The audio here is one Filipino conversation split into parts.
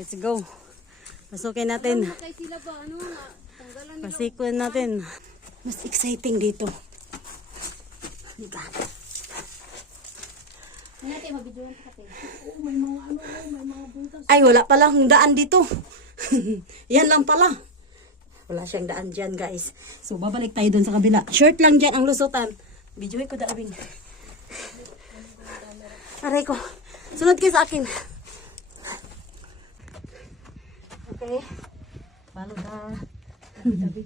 Let's go. Pasukin natin. Kay sila ba ano na tanggalan nila. Pasikuin natin. Mas exciting dito. Halika. Natin mabidyoan pa kate. Oh, may mga ano, may mga butas. Ay, wala palang daan dito. Yan lang pala. Wala siyang daan dyan, guys. So, babalik tayo dun sa kabila. Short lang dyan ang lusutan. Videoin ko daawing. Aray ko. Sunod kayo sa akin. Okay. Follow na. Tabi.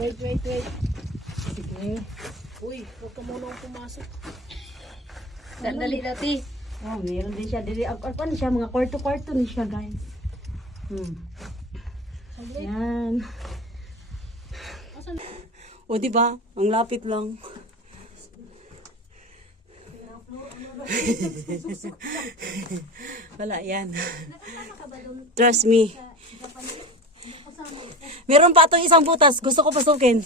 Wait. Sige. Uy, huwag ka muna pumasok. Dali dati. Oh, meron din siya. Dili, ano siya? Mga kwarto-kwarto ni siya, guys. Yan. Asan? O, diba? Ang lapit lang. Wala, yan. Trust me. Meron pa itong isang butas. Gusto ko pasukin.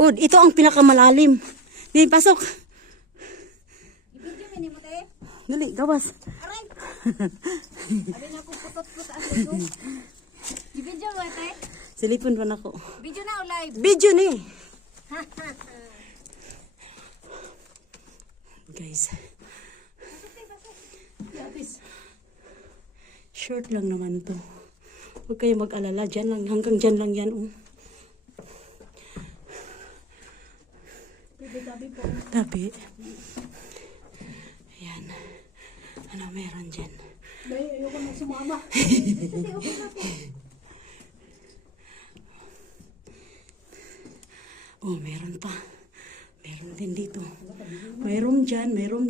Ud, ito ang pinakamalalim. Di, pasok. Ibigyo mo te. Dali, gawas. Aray. Abi na ko putot-putot ako. Ibigyo mo te. Silipon pa na ko. Video na o live. Video ni. Guys. Short lang naman to. Huwag kayo mag-alala. Dyan lang. Hanggang dyan lang yan. Oh. Tabi po. Tabi. Ayan. Ano meron dyan? Dahil ayoko na sumama. Oh, meron pa. Meron din dito. Mayroon dyan, meron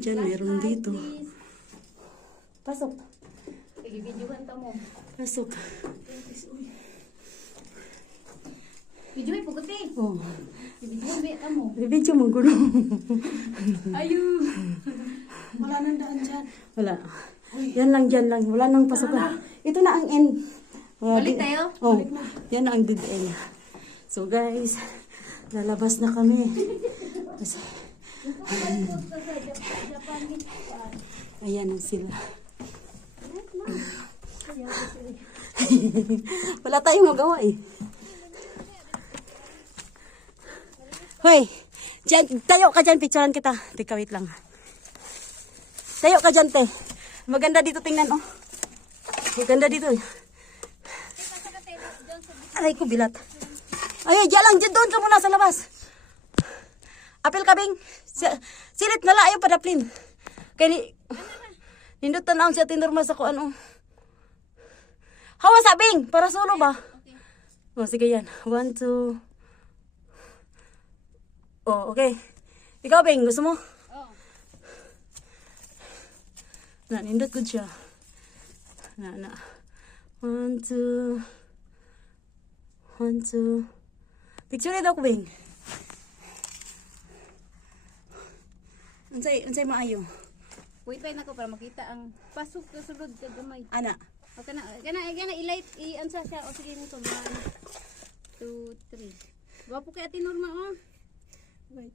dito. Pasok. Ibigyohan ta mo. Pasok. Video ay puguti. Oh. Ibigyo ta mo. Video mo gulo. Ayu. Wala nang daan dyan. Wala. Yan lang, dyan lang. Wala nang pasukan. Ito na ang end. Balik tayo? Oh, yan na ang dead end. So guys, lalabas na kami. Kasi, ayan sila. Wala tayong magawa eh. Hoy, dyan, tayo ka dyan, picturean kita. Teka, wait lang. Tayo ka dyan, te. Maganda dito tingnan, oh. Maganda dito eh. Aray ko, bilat. Ay, dyan lang, dyan doon ka muna sa labas. Apil ka, Bing. Silit na lang, ayaw padaplin. Kaya ni... Nindutan lang siya tinurma sa kuan, oh. Hawa sa, Bing, para solo ba? Oh, sige yan. 1, 2... Oh, okay. Ikaw, Bing, gusto mo? Oh. Nindot good siya. Na. 1, 2... 1, 2... Picture daw ko, Bing. Unsay maayo. Wait pa na ko para makita ang pasok na sulod sa gamay. Ana. O kana i-light i-ansa siya o sige mo to 1 2 3. Wapo kay Ate Norma oh. Wait.